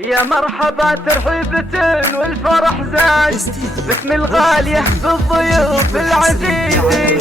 يا مرحبا ترحيبة والفرح زاد باسم الغالية بالضيوف العزيزين.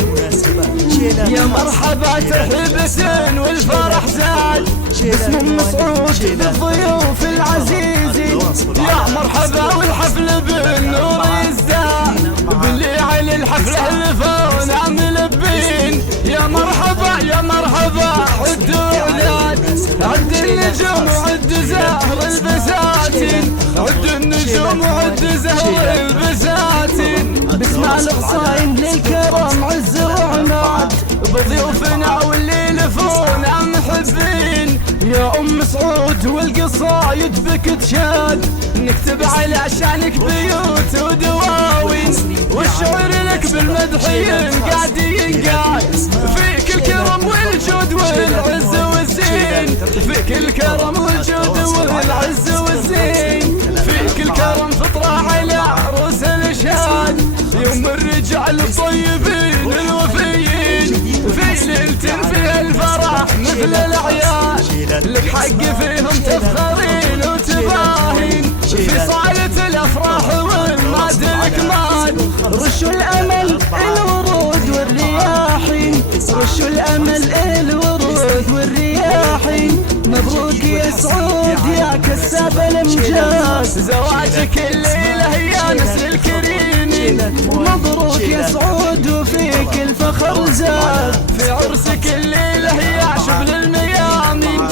يا مرحبا ترحيبة والفرح زاد باسم ام مسعود بالضيوف العزيزين. يا مرحبا والحفل بالنور يزداد باللي على الحفلة الفونا ملبين. يا مرحبا يا مرحبا عدوا ولاد عد النجوم وعد زهر البساتين عد النجوم وعد زهر البساتين. باسمع القصايم للكرم عز وعناد بضيوفنا واللي لفونا محبين. يا ام مسعود والقصايد بك تشاد نكتب على عشانك بيوت ودواوين والشعر لك بالمدح ينقاد ينقاد. فيك الكرم والجود والعز والزين فيك الكرم والجود والعز والزين فيك الكرم فطرة على عروس الشهاد. يوم الرجال الطيبين الوفيين في ليلة فيها الفرح مثل الأعياد لك حق فيهم تفخرين وتباهين. في صالة الأفراح والماد الكمال رشوا الأمل الورود والرياحين رشوا الأمل الورود والرياحين. مبروك يا سعود يا كساب الامجاد زواجك الليلة يا نسل الكريمين. مبروك يا سعود وفيك الفخر زاد في عرسك الليلة يا شبل الميامين.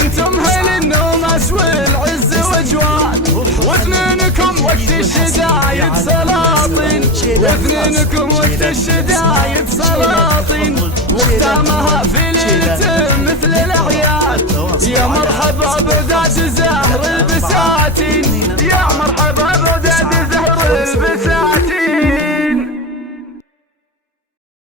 انتم هل النوماس والعز وجواد واثنينكم وقت الشدايد سلاطين واثنينكم وقت الشدايد سلاطين وختامها في ليلة مثل الأعياد. يا مرحبا بذات زهر البساتين. يا